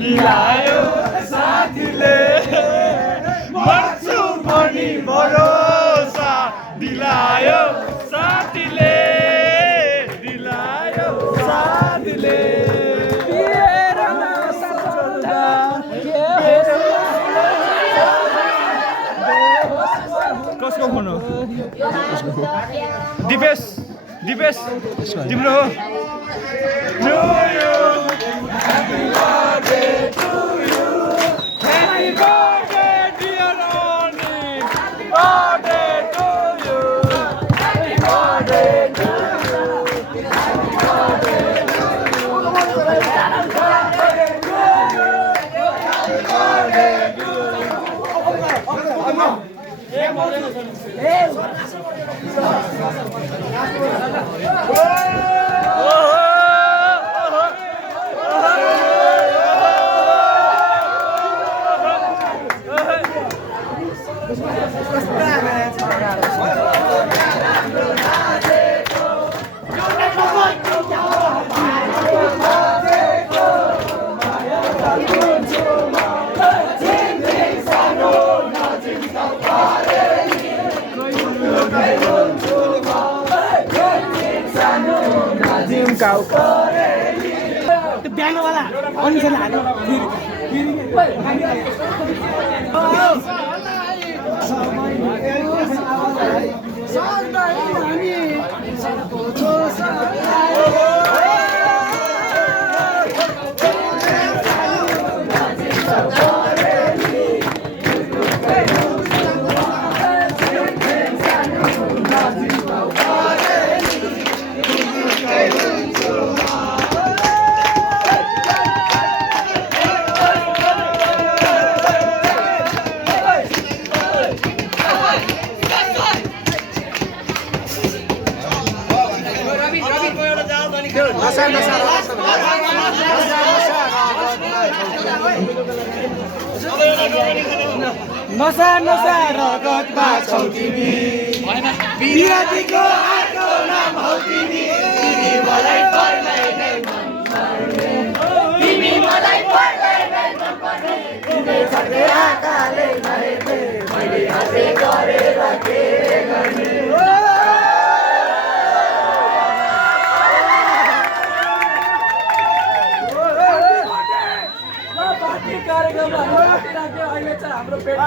दिलायो साथीले मर्छु भनी भरोसा दिलायो साथीले दिलायो साथीले कसको फोन हो दिपेश दिपेश तिम्रो हो Happy birthday to you. Happy birthday, dear Ronnie. Happy birthday to you. Happy birthday to you. Happy birthday to you. Happy birthday to you. त्यो बिहान वाला अनुसार हाल्यो नसा नसा रगतमा छौ तिमी बिरातीको आको नाम हौ तिमी तिमी मलाई पर्दैन तिमी मलाई पर्दैन तिमी छटे आकाले नहेर्ने मैले हाते गरेर के गर्ने अहिले चाहिँ हाम्रो पेट